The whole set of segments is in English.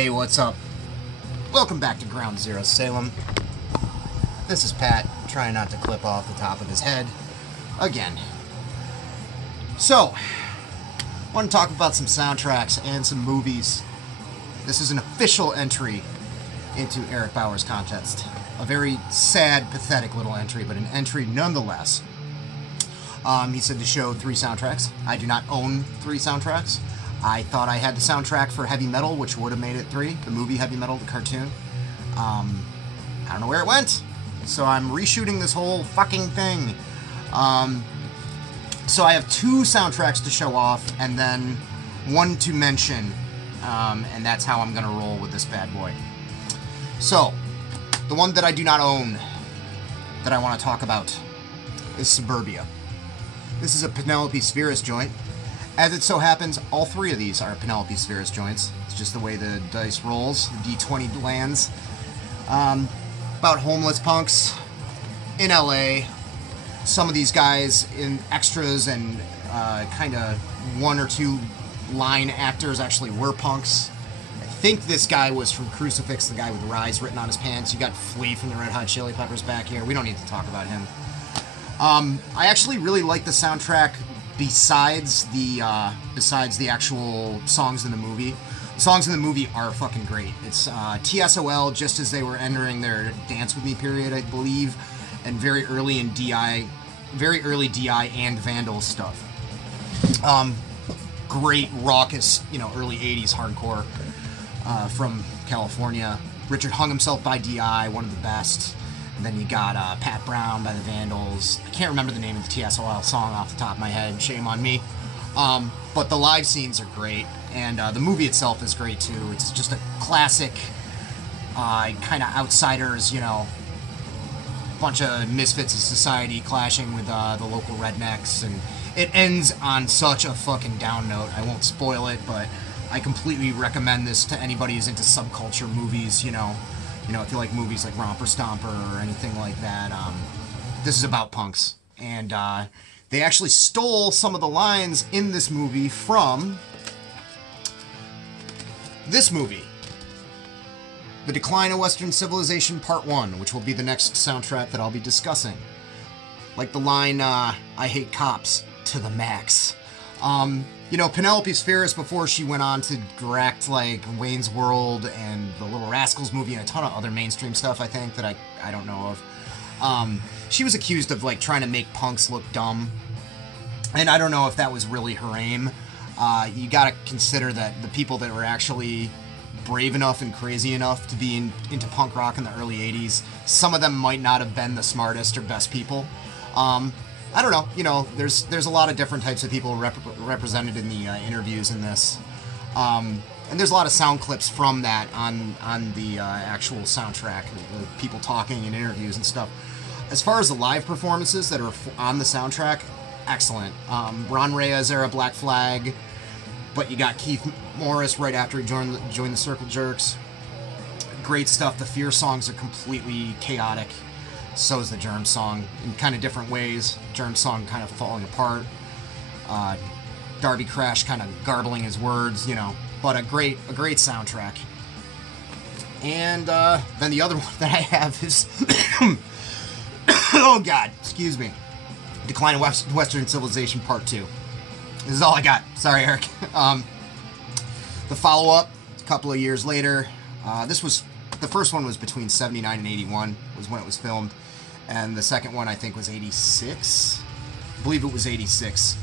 Hey, what's up? Welcome back to Ground Zero Salem. This is Pat, trying not to clip off the top of his head again. So, I want to talk about some soundtracks and some movies. This is an official entry into Eric Bauer's contest. A very sad, pathetic little entry, but an entry nonetheless. He said to show 3 soundtracks. I do not own 3 soundtracks. I thought I had the soundtrack for Heavy Metal, which would have made it 3. The movie Heavy Metal, the cartoon. I don't know where it went. So I'm reshooting this whole fucking thing. So I have 2 soundtracks to show off, and then 1 to mention. And that's how I'm going to roll with this bad boy. So, the one that I do not own that I want to talk about is Suburbia. This is a Penelope Spheris joint. As it so happens, all 3 of these are Penelope Spheris joints. It's just the way the dice rolls, the D20 lands. About homeless punks in LA. Some of these guys in extras and kind of 1 or 2 line actors actually were punks. I think this guy was from Crucifix, the guy with Rise written on his pants. You got Flea from the Red Hot Chili Peppers back here. We don't need to talk about him. I actually really like the soundtrack besides the actual songs in the movie. The songs in the movie are fucking great. It's TSOL just as they were entering their Dance With Me period, I believe, and very early DI and Vandal stuff. Great raucous, early 80s hardcore from California. Richard Hung Himself by DI, one of the best. And then you got Pat Brown by the Vandals. I can't remember the name of the TSOL song off the top of my head. Shame on me. But the live scenes are great. And the movie itself is great, too. It's just a classic kind of outsiders, bunch of misfits of society clashing with the local rednecks. And it ends on such a fucking down note. I won't spoil it, but I completely recommend this to anybody who's into subculture movies, if you like movies like Romper Stomper or anything like that. This is about punks. And they actually stole some of the lines in this movie from this movie, The Decline of Western Civilization Part 1, which will be the next soundtrack that I'll be discussing. Like the line, I hate cops, to the max. Penelope Spheris, before she went on to direct, like, Wayne's World and the Little Rascals movie and a ton of other mainstream stuff, I think, that I don't know of. She was accused of, like, trying to make punks look dumb. And I don't know if that was really her aim. You gotta consider that the people that were actually brave enough and crazy enough to be into punk rock in the early 80s, some of them might not have been the smartest or best people. I don't know, there's a lot of different types of people represented in the interviews in this. And there's a lot of sound clips from that on the actual soundtrack, people talking in interviews and stuff. As far as the live performances that are on the soundtrack, excellent. Ron Reyes era Black Flag, but you got Keith Morris right after he joined the Circle Jerks. Great stuff. The Fear songs are completely chaotic. So is the Germ song in kind of different ways. Germ song kind of falling apart. Darby Crash kind of garbling his words, but a great soundtrack. And then the other one that I have is, oh god, excuse me, Decline of Western Civilization Part 2. This is all I got. Sorry, Eric. The follow-up, a couple of years later. The first one was between 79 and 81, was when it was filmed. And the second one, I think, was 86. I believe it was 86.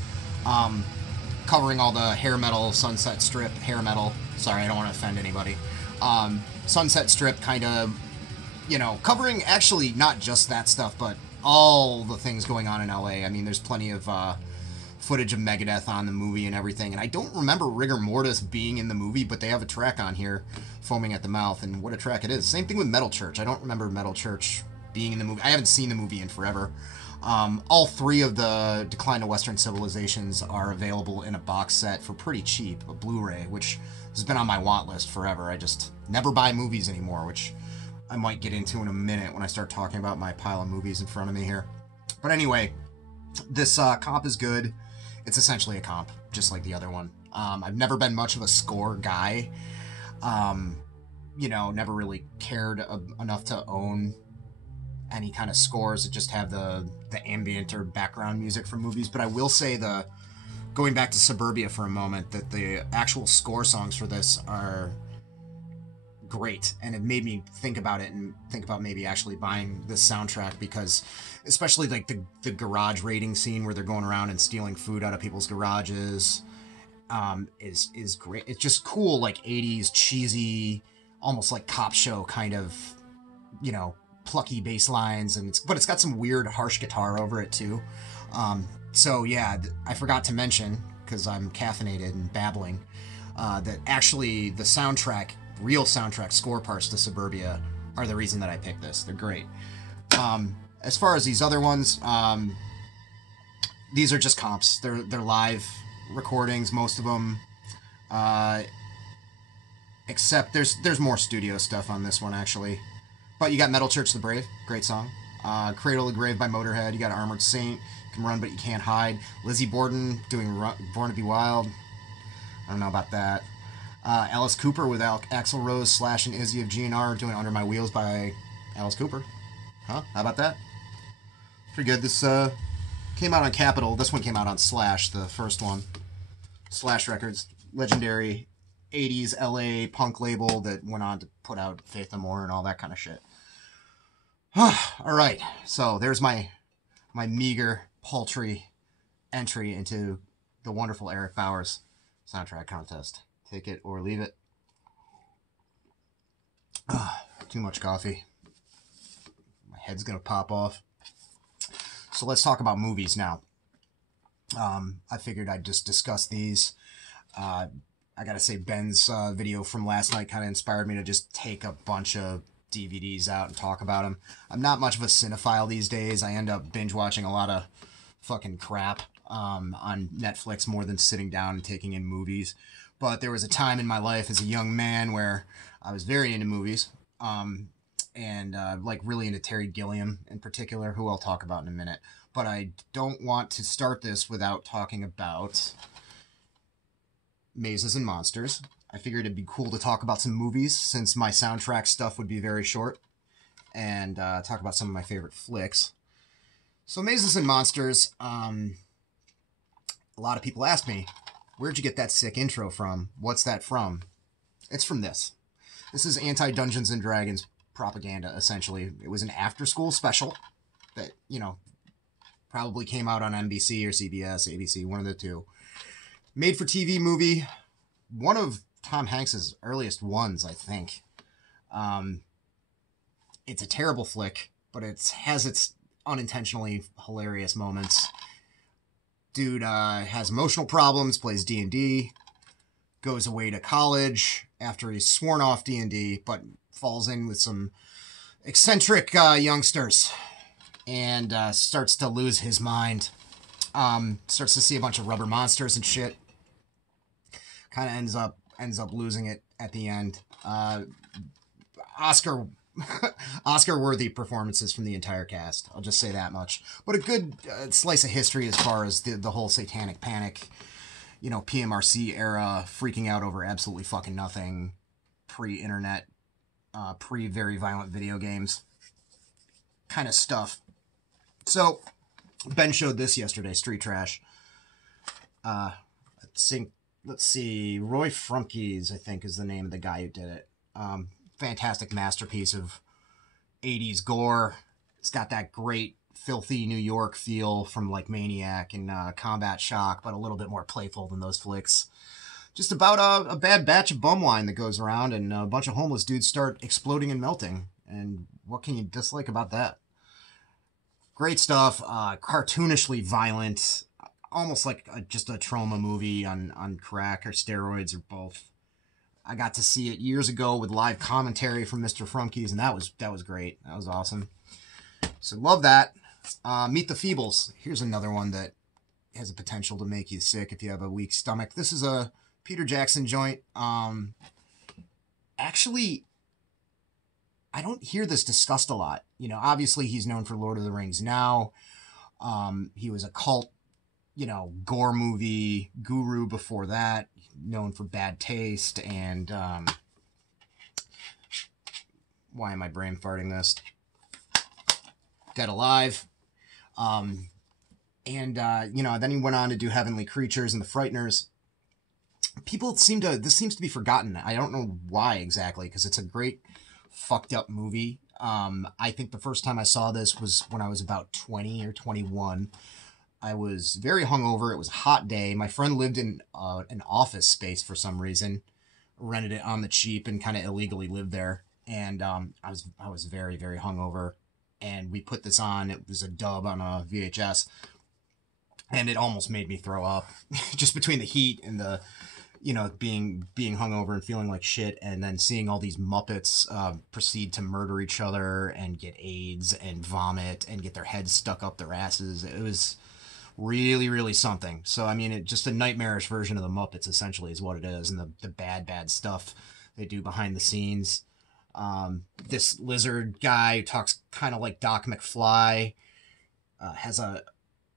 Covering all the hair metal, Sunset Strip, hair metal. Sorry, I don't want to offend anybody. Sunset Strip kind of, covering actually not just that stuff, but all the things going on in LA. I mean, there's plenty of footage of Megadeth on the movie and everything. And I don't remember Rigor Mortis being in the movie, but they have a track on here, Foaming at the Mouth, and what a track it is. Same thing with Metal Church. I don't remember Metal Church being in the movie. I haven't seen the movie in forever. All 3 of the Decline of Western Civilizations are available in a box set for pretty cheap, a Blu-ray, which has been on my want list forever. I just never buy movies anymore, which I might get into in a minute when I start talking about my pile of movies in front of me here. But anyway, this comp is good. It's essentially a comp, just like the other one. I've never been much of a score guy. you know, never really cared enough to own any kind of scores that just have the ambient or background music from movies. But I will say, going back to Suburbia for a moment, that the actual score songs for this are great, and it made me think about it and think about maybe actually buying this soundtrack, because especially like the garage raiding scene where they're going around and stealing food out of people's garages is great. It's just cool, like 80s cheesy, almost like cop show kind of, you know, plucky bass lines, and but it's got some weird harsh guitar over it too. So yeah, I forgot to mention, because I'm caffeinated and babbling, that actually the soundtrack, real soundtrack score parts to Suburbia are the reason that I picked this. They're great. As far as these other ones, these are just comps. They're live recordings, most of them. Except there's more studio stuff on this one, actually. But you got Metal Church the Brave, great song. Cradle of the Grave by Motorhead. You got Armored Saint, Can Run But You Can't Hide. Lizzie Borden doing Born to Be Wild. I don't know about that. Alice Cooper with Axl Rose, Slash, and Izzy of GNR doing Under My Wheels by Alice Cooper. Huh? How about that? Pretty good. This came out on Capitol. This one came out on Slash, the first one. Slash Records, legendary 80s LA punk label that went on to put out Faith No More and all that kind of shit. All right, so there's my meager, paltry entry into the wonderful Eric Bauer's soundtrack contest. Take it or leave it. Too much coffee. My head's gonna pop off. So let's talk about movies now. I figured I'd just discuss these. I gotta say, Ben's video from last night kind of inspired me to just take a bunch of DVDs out and talk about them. I'm not much of a cinephile these days. I end up binge watching a lot of fucking crap on Netflix more than sitting down and taking in movies. But there was a time in my life as a young man where I was very into movies, and like really into Terry Gilliam in particular, who I'll talk about in a minute. But I don't want to start this without talking about Mazes and Monsters. I figured it'd be cool to talk about some movies, since my soundtrack stuff would be very short, and talk about some of my favorite flicks. So Mazes and Monsters, a lot of people ask me, where'd you get that sick intro from? What's that from? It's from this. This is anti-Dungeons and Dragons propaganda, essentially. It was an after-school special that, you know, probably came out on NBC or CBS, ABC, one of the two. Made-for-TV movie, one of Tom Hanks's earliest ones, I think. It's a terrible flick, but it has its unintentionally hilarious moments. Dude has emotional problems, plays D&D, goes away to college after he's sworn off D&D, but falls in with some eccentric youngsters and starts to lose his mind. Starts to see a bunch of rubber monsters and shit. Kind of ends up losing it at the end. Oscar-worthy performances from the entire cast. I'll just say that much. But a good slice of history as far as the whole satanic panic, you know, PMRC era, freaking out over absolutely fucking nothing, pre-internet, pre-very violent video games kind of stuff. So, Ben showed this yesterday, Street Trash. Let's see, Roy Frumkes, I think, is the name of the guy who did it. Fantastic masterpiece of 80s gore. It's got that great filthy New York feel from like Maniac and Combat Shock, but a little bit more playful than those flicks. Just about a bad batch of bum wine that goes around, and a bunch of homeless dudes start exploding and melting. And what can you dislike about that? Great stuff. Cartoonishly violent. Almost like just a trauma movie on crack or steroids or both. I got to see it years ago with live commentary from Mr. Frumkes, and that was great. That was awesome. So love that. Meet the Feebles. Here's another one that has a potential to make you sick if you have a weak stomach. This is a Peter Jackson joint. Actually, I don't hear this discussed a lot. You know, obviously he's known for Lord of the Rings now. He was a cult, you know, gore movie guru before that, known for Bad Taste and Why am I brain farting this? Dead Alive. And then he went on to do Heavenly Creatures and The Frighteners. This seems to be forgotten. I don't know why exactly, because it's a great fucked up movie. I think the first time I saw this was when I was about 20 or 21. I was very hungover. It was a hot day. My friend lived in an office space for some reason, rented it on the cheap and kind of illegally lived there. And I was very, very hungover. And we put this on. It was a dub on a VHS. And it almost made me throw up just between the heat and the, being hungover and feeling like shit. And then seeing all these Muppets proceed to murder each other and get AIDS and vomit and get their heads stuck up their asses. It was really, really something. So, I mean, just a nightmarish version of the Muppets essentially is what it is. And the bad stuff they do behind the scenes. This lizard guy who talks kind of like Doc McFly has a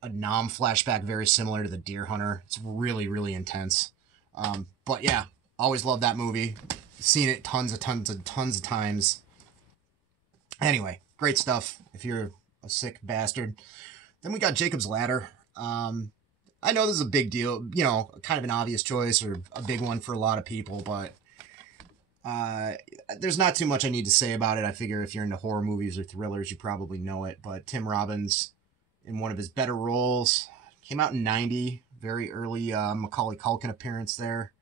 Nam flashback very similar to the Deer Hunter. It's really, really intense. But yeah, always loved that movie. Seen it tons of times. Anyway, great stuff if you're a sick bastard. Then we got Jacob's Ladder. I know this is a big deal, kind of an obvious choice or a big one for a lot of people, but there's not too much I need to say about it. I figure if you're into horror movies or thrillers, you probably know it. But Tim Robbins, in one of his better roles, came out in 90, very early Macaulay Culkin appearance there.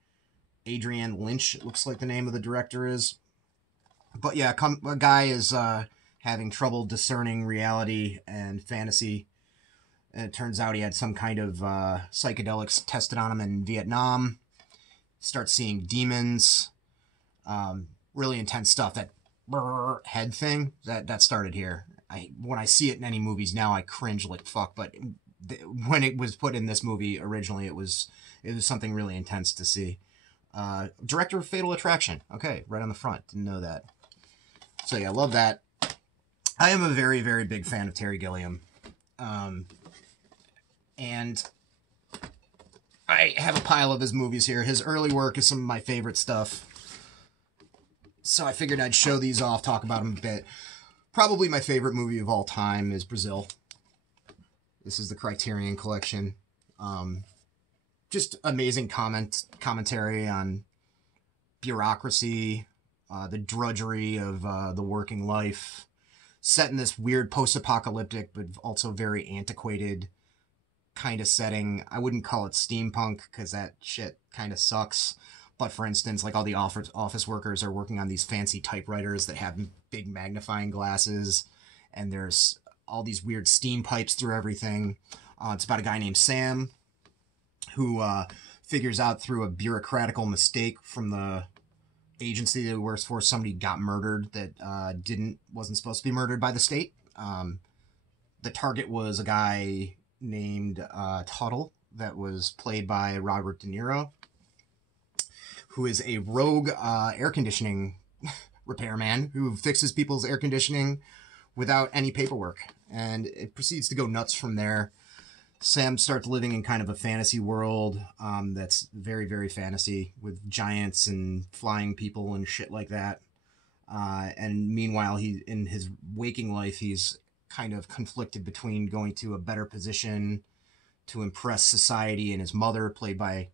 Adrienne Lynch, it looks like the name of the director is. But yeah, a guy is having trouble discerning reality and fantasy. And it turns out he had some kind of psychedelics tested on him in Vietnam. Starts seeing demons. Really intense stuff. That head thing, that started here. When I see it in any movies now, I cringe like fuck. But when it was put in this movie originally, it was something really intense to see. Director of Fatal Attraction. Okay, right on the front. Didn't know that. So yeah, love that. I am a very, very big fan of Terry Gilliam. And I have a pile of his movies here. His early work is some of my favorite stuff. So I figured I'd show these off, talk about them a bit. Probably my favorite movie of all time is Brazil. This is the Criterion Collection. Just amazing commentary on bureaucracy, the drudgery of the working life, set in this weird post-apocalyptic but also very antiquated kind of setting. I wouldn't call it steampunk because that shit kind of sucks. But for instance, like all the office workers are working on these fancy typewriters that have big magnifying glasses, and there's all these weird steam pipes through everything. It's about a guy named Sam who figures out through a bureaucratical mistake from the agency that he works for, somebody got murdered that wasn't supposed to be murdered by the state. The target was a guy named Tuttle that was played by Robert De Niro, who is a rogue air conditioning repairman who fixes people's air conditioning without any paperwork. And it proceeds to go nuts from there. Sam starts living in kind of a fantasy world that's very, very fantasy with giants and flying people and shit like that. And meanwhile, in his waking life, he's kind of conflicted between going to a better position to impress society and his mother, played by,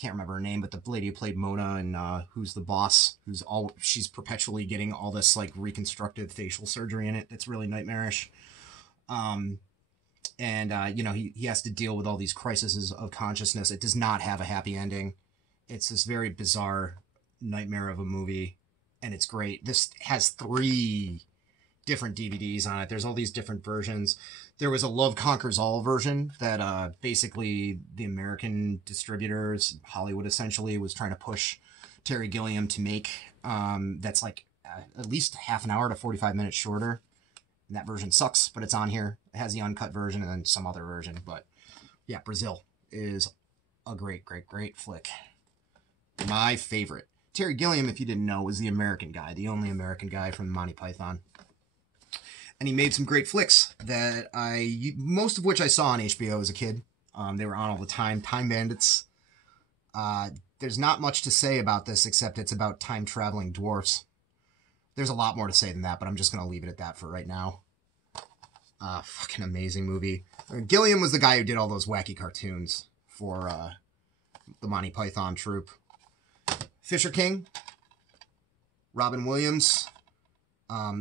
can't remember her name, but the lady who played Mona and who's the boss, she's perpetually getting all this like reconstructive facial surgery in it. It's really nightmarish. He has to deal with all these crises of consciousness. It does not have a happy ending. It's this very bizarre nightmare of a movie, and it's great. This has 3 different DVDs on it. There's all these different versions. There was a Love Conquers All version that basically the American distributors, Hollywood essentially, was trying to push Terry Gilliam to make. That's like at least half an hour to 45 minutes shorter. And that version sucks, but it's on here. It has the uncut version and then some other version. But yeah, Brazil is a great, great, great flick. My favorite. Terry Gilliam, if you didn't know, was the American guy, the only American guy from Monty Python. And he made some great flicks that most of which I saw on HBO as a kid. They were on all the time. Time Bandits. There's not much to say about this except it's about time-traveling dwarfs. There's a lot more to say than that, but I'm just going to leave it at that for right now. Fucking amazing movie. Gilliam was the guy who did all those wacky cartoons for the Monty Python troupe. Fisher King, Robin Williams.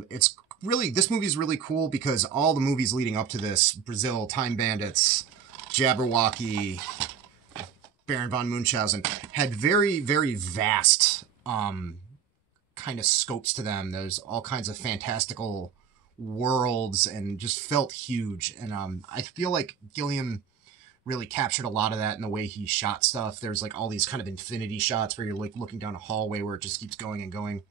It's really, this movie's really cool because all the movies leading up to this, Brazil, Time Bandits, Jabberwocky, Baron von Munchausen, had very, very vast kind of scopes to them. There's all kinds of fantastical worlds and just felt huge. And I feel like Gilliam really captured a lot of that in the way he shot stuff. There's like all these kind of infinity shots where you're like looking down a hallway where it just keeps going and going.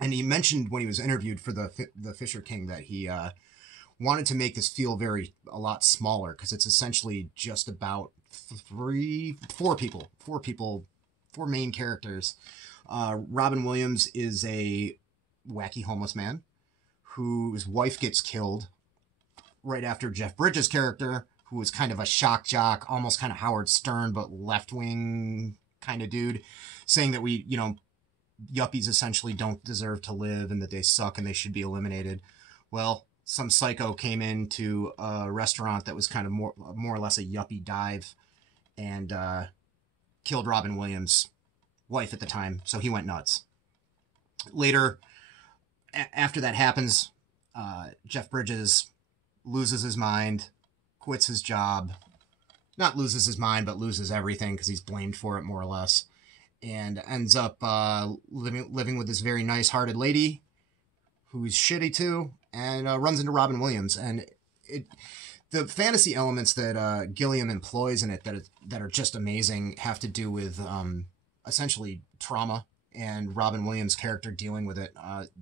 And he mentioned when he was interviewed for the Fisher King that he wanted to make this feel a lot smaller because it's essentially just about four main characters. Robin Williams is a wacky homeless man whose wife gets killed right after Jeff Bridges' character, who was kind of a shock jock, almost kind of Howard Stern, but left-wing kind of dude, saying that yuppies essentially don't deserve to live and that they suck and they should be eliminated. Well, some psycho came into a restaurant that was kind of more or less a yuppie dive and killed Robin Williams' wife at the time, so he went nuts. Later, after that happens, Jeff Bridges loses his mind, quits his job. Not loses his mind, but loses everything because he's blamed for it more or less. And ends up living with this very nice-hearted lady who's shitty too, and runs into Robin Williams. And the fantasy elements that Gilliam employs in it that are just amazing have to do with essentially trauma and Robin Williams' character dealing with it.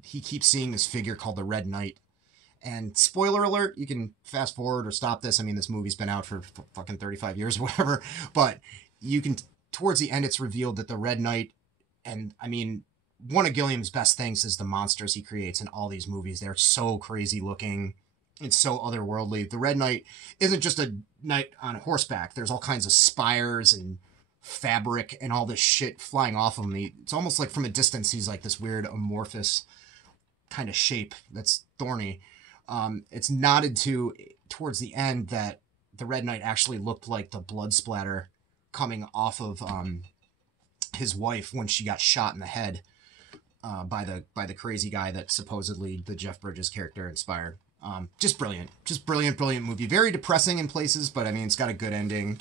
He keeps seeing this figure called the Red Knight. And spoiler alert, you can fast forward or stop this. I mean, this movie's been out for fucking 35 years or whatever. But you can, towards the end, it's revealed that the Red Knight, and I mean, one of Gilliam's best things is the monsters he creates in all these movies. They're so crazy looking. It's so otherworldly. The Red Knight isn't just a knight on horseback. There's all kinds of spires and fabric and all this shit flying off of him. It's almost like from a distance, he's like this weird amorphous kind of shape that's thorny. It's nodded to towards the end that the Red Knight actually looked like the blood splatter coming off of his wife when she got shot in the head by the crazy guy that supposedly the Jeff Bridges character inspired. Just brilliant movie. Very depressing in places, but I mean, it's got a good ending.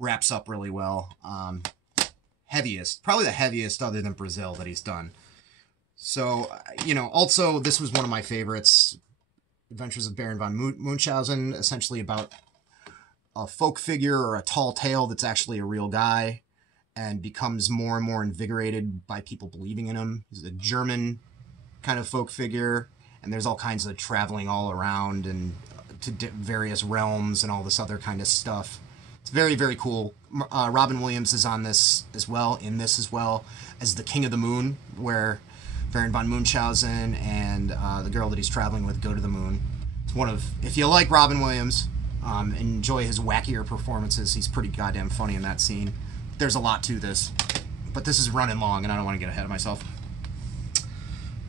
Wraps up really well. Probably the heaviest other than Brazil that he's done. So, also this was one of my favorites. Adventures of Baron von Munchausen, essentially about a folk figure or a tall tale that's actually a real guy and becomes more and more invigorated by people believing in him. He's a German kind of folk figure, and there's all kinds of traveling all around and to various realms and all this other kind of stuff. It's very, very cool. Robin Williams is on this as well, as the King of the Moon, where Baron von Munchausen and the girl that he's traveling with go to the moon. It's if you like Robin Williams, and enjoy his wackier performances, he's pretty goddamn funny in that scene. There's a lot to this, but this is running long and I don't want to get ahead of myself.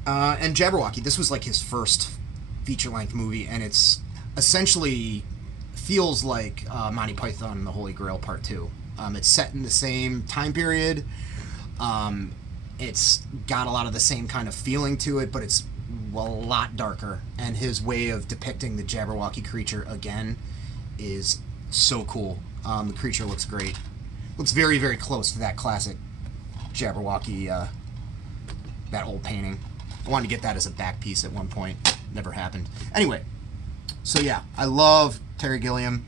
And Jabberwocky, this was like his first feature-length movie, and it's essentially feels like Monty Python and the Holy Grail Part 2. It's set in the same time period. It's got a lot of the same kind of feeling to it, but it's a lot darker. And his way of depicting the Jabberwocky creature again is so cool. The creature looks great. Looks very, very close to that classic Jabberwocky, that old painting. I wanted to get that as a back piece at one point. Never happened. Anyway, so yeah, I love Terry Gilliam.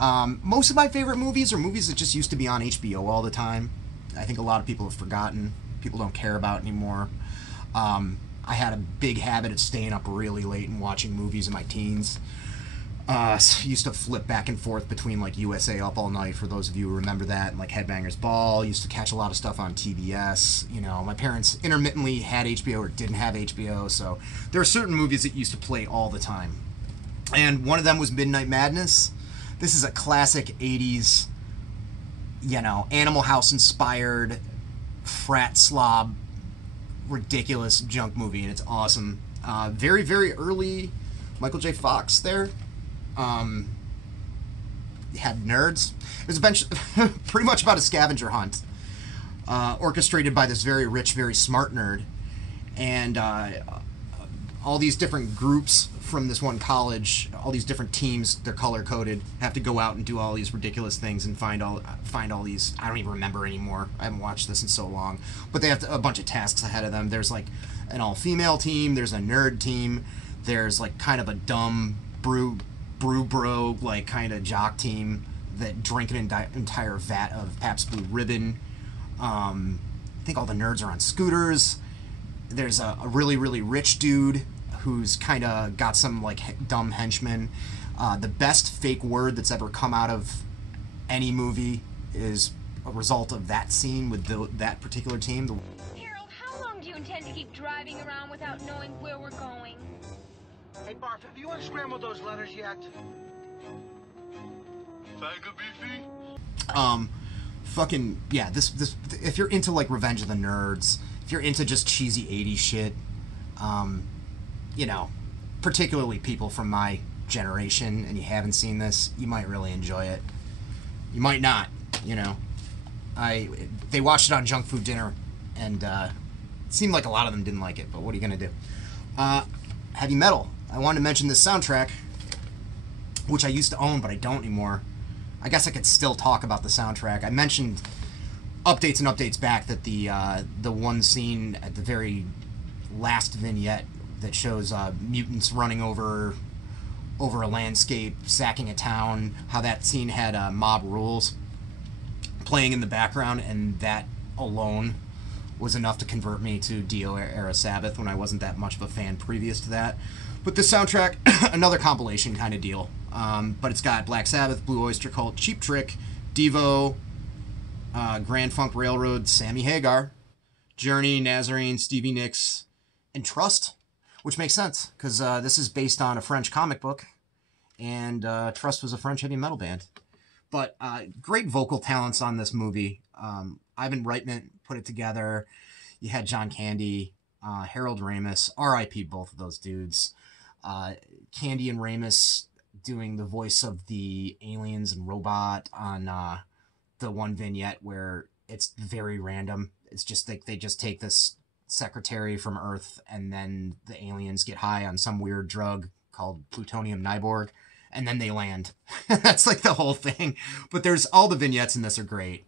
Most of my favorite movies are movies that just used to be on HBO all the time. I think a lot of people have forgotten. People don't care about anymore. I had a big habit of staying up really late and watching movies in my teens. So used to flip back and forth between like USA Up All Night, for those of you who remember that, and like Headbangers Ball. Used to catch a lot of stuff on TBS. My parents intermittently had HBO or didn't have HBO, so there are certain movies that used to play all the time. And one of them was Midnight Madness. This is a classic 80s, Animal House inspired frat slob ridiculous junk movie, and it's awesome. Very, very early Michael J. Fox there. Had nerds. It was pretty much about a scavenger hunt, orchestrated by this very rich, very smart nerd, and all these different groups from this one college, all these different teams, they're color coded, have to go out and do all these ridiculous things and find all these. I don't even remember anymore. I haven't watched this in so long, but they have a bunch of tasks ahead of them. There's like an all-female team. There's a nerd team. There's like kind of a dumb brew bro like kind of jock team that drink an entire vat of Pabst Blue Ribbon. I think all the nerds are on scooters. There's a really, really rich dude who's kind of got some like dumb henchmen. The best fake word that's ever come out of any movie is a result of that scene with that particular team. Harold, how long do you intend to keep driving around without knowing where we're going? Hey, Barf, have you unscrambled those letters yet? Tiger beefy? Fucking, yeah, this, if you're into, like, Revenge of the Nerds, if you're into just cheesy 80s shit, you know, particularly people from my generation, and you haven't seen this, you might really enjoy it. You might not, you know. They watched it on Junk Food Dinner, and it seemed like a lot of them didn't like it, but what are you gonna do? Heavy metal. I wanted to mention this soundtrack, which I used to own, but I don't anymore. I guess I could still talk about the soundtrack. I mentioned updates and updates back that the one scene at the very last vignette that shows mutants running over a landscape, sacking a town, how that scene had Mob Rules playing in the background, and that alone was enough to convert me to Dio-era Sabbath when I wasn't that much of a fan previous to that. But this soundtrack, another compilation kind of deal. But it's got Black Sabbath, Blue Oyster Cult, Cheap Trick, Devo, Grand Funk Railroad, Sammy Hagar, Journey, Nazarene, Stevie Nicks, and Trust, which makes sense, because this is based on a French comic book, and Trust was a French heavy metal band. But great vocal talents on this movie. Ivan Reitman put it together. You had John Candy, Harold Ramis, R.I.P. both of those dudes. Candy and Ramis doing the voice of the aliens and robot on the one vignette where it's very random. It's just like they just take this secretary from Earth, and then the aliens get high on some weird drug called plutonium Nyborg, and then they land. That's like the whole thing. But there's all the vignettes in this are great.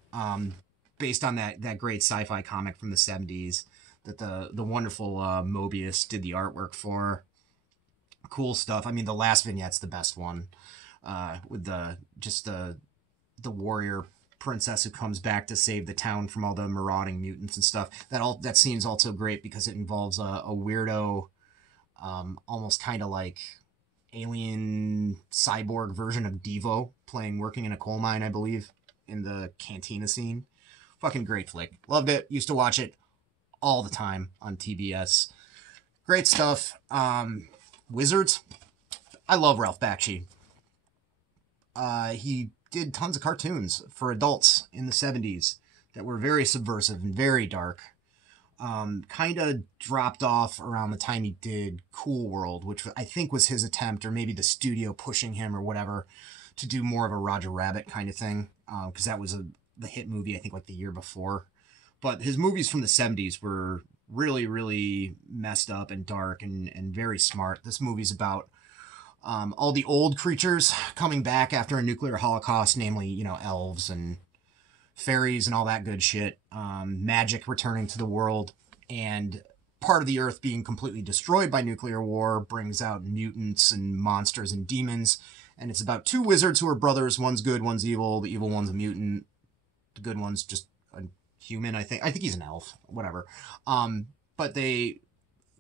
Based on that great sci-fi comic from the 70s that the wonderful Mobius did the artwork for. Cool stuff. I mean, the last vignette's the best one, with the warrior princess who comes back to save the town from all the marauding mutants and stuff. That scene's also great because it involves a weirdo, almost kind of like alien cyborg version of Devo working in a coal mine, I believe, in the cantina scene. Fucking great flick. Loved it. Used to watch it all the time on TBS. Great stuff. Wizards. I love Ralph Bakshi. He did tons of cartoons for adults in the 70s that were very subversive and very dark. Kind of dropped off around the time he did Cool World, which I think was his attempt, or maybe the studio pushing him or whatever, to do more of a Roger Rabbit kind of thing, because that was the hit movie, I think, like the year before. But his movies from the 70s were really, really messed up and dark and very smart. This movie's about all the old creatures coming back after a nuclear holocaust, namely, you know, elves and fairies and all that good shit. Magic returning to the world, and part of the earth being completely destroyed by nuclear war brings out mutants and monsters and demons. And it's about two wizards who are brothers. One's good, one's evil. The evil one's a mutant. The good one's just a human, I think. I think he's an elf, whatever. But they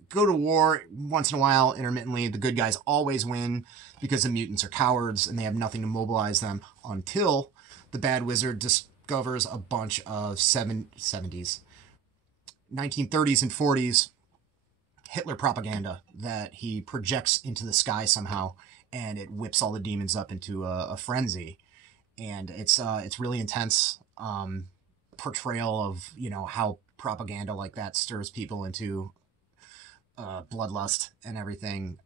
go to war once in a while, intermittently. The good guys always win because the mutants are cowards and they have nothing to mobilize them, until the bad wizard discovers a bunch of 1930s and 40s Hitler propaganda that he projects into the sky somehow, and it whips all the demons up into a frenzy. And it's really intense portrayal of, you know, how propaganda like that stirs people into bloodlust and everything.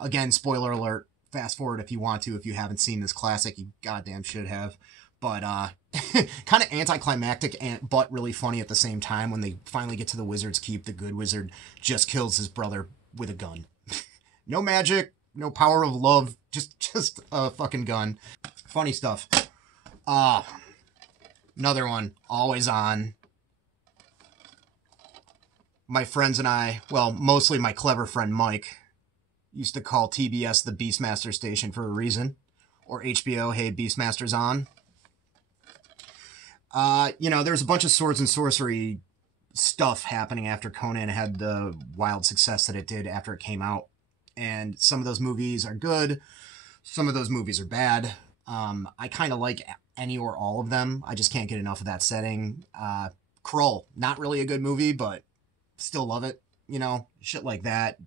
Again, spoiler alert, fast forward if you want to. If you haven't seen this classic, you goddamn should have. But kind of anticlimactic but really funny at the same time. When they finally get to the Wizard's Keep, the good wizard just kills his brother with a gun. No magic, no power of love, just a fucking gun. Funny stuff. Another one, always on. My friends and I, well, mostly my clever friend Mike, used to call TBS the Beastmaster station for a reason. Or HBO, hey, Beastmaster's on. There's a bunch of swords and sorcery stuff happening after Conan had the wild success that it did after it came out. And some of those movies are good. Some of those movies are bad. I kind of like any or all of them. I just can't get enough of that setting. Krull, not really a good movie, but still love it. Shit like that.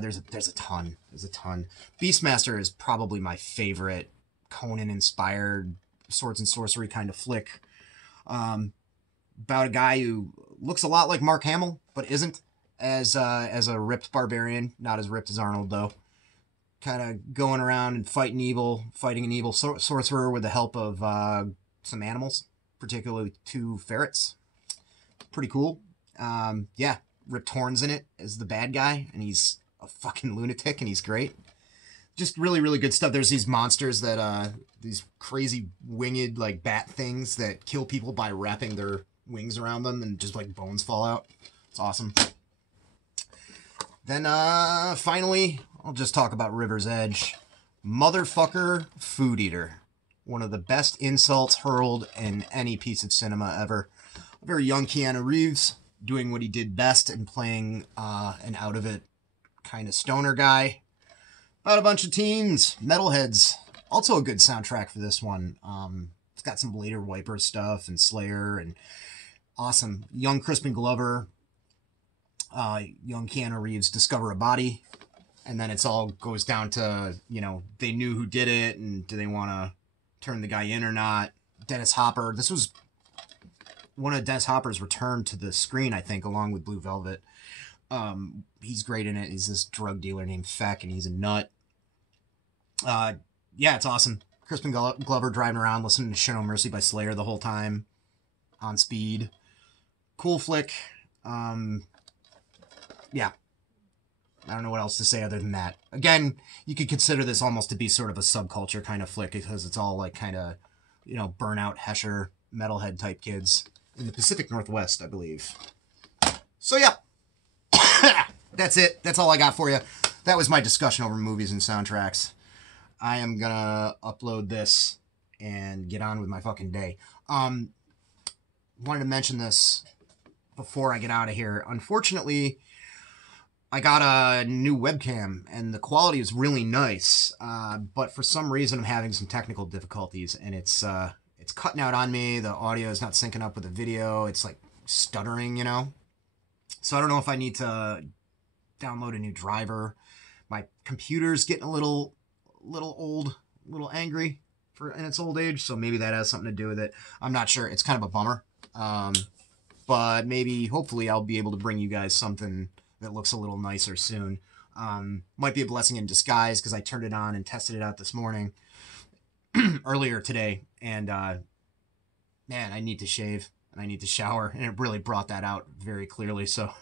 There's a ton. There's a ton. Beastmaster is probably my favorite Conan-inspired swords and sorcery kind of flick. About a guy who looks a lot like Mark Hamill, but isn't as a ripped barbarian. Not as ripped as Arnold, though. Kind of going around and fighting an evil sorcerer with the help of some animals, particularly 2 ferrets. Pretty cool. Rip Torn's in it as the bad guy, and he's a fucking lunatic, and he's great. Just really, really good stuff. There's these monsters that, these crazy winged, like, bat things that kill people by wrapping their wings around them, and just, like, bones fall out. It's awesome. Then, finally, I'll just talk about River's Edge. Motherfucker Food Eater. One of the best insults hurled in any piece of cinema ever. A very young Keanu Reeves, doing what he did best and playing an out-of-it kind of stoner guy. About a bunch of teens, metalheads. Also a good soundtrack for this one. It's got some later Wiper stuff and Slayer and awesome. Young Crispin Glover, young Keanu Reeves discover a body. And then it's all goes down to, they knew who did it and do they want to turn the guy in or not. Dennis Hopper. This was one of Dennis Hopper's return to the screen, I think, along with Blue Velvet. He's great in it. He's this drug dealer named Feck, and he's a nut. It's awesome. Crispin Glover driving around listening to Show No Mercy by Slayer the whole time. On speed. Cool flick. I don't know what else to say other than that. Again, you could consider this almost to be sort of a subculture kind of flick because it's all like kind of, burnout, Hesher, metalhead type kids in the Pacific Northwest, I believe. So, yeah. That's it. That's all I got for you. That was my discussion over movies and soundtracks. I am gonna upload this and get on with my fucking day. Wanted to mention this before I get out of here. Unfortunately, I got a new webcam, and the quality is really nice, but for some reason I'm having some technical difficulties, and it's cutting out on me. The audio is not syncing up with the video. It's like stuttering, So I don't know if I need to download a new driver. My computer's getting a little old, a little angry in its old age, so maybe that has something to do with it. I'm not sure. It's kind of a bummer, but maybe, hopefully, I'll be able to bring you guys something that looks a little nicer soon. Might be a blessing in disguise because I turned it on and tested it out this morning, earlier today, and man, I need to shave and I need to shower, and it really brought that out very clearly. So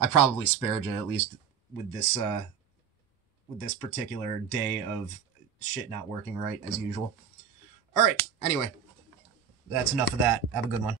I probably spared you at least with this particular day of shit not working right as usual. All right. Anyway, that's enough of that. Have a good one.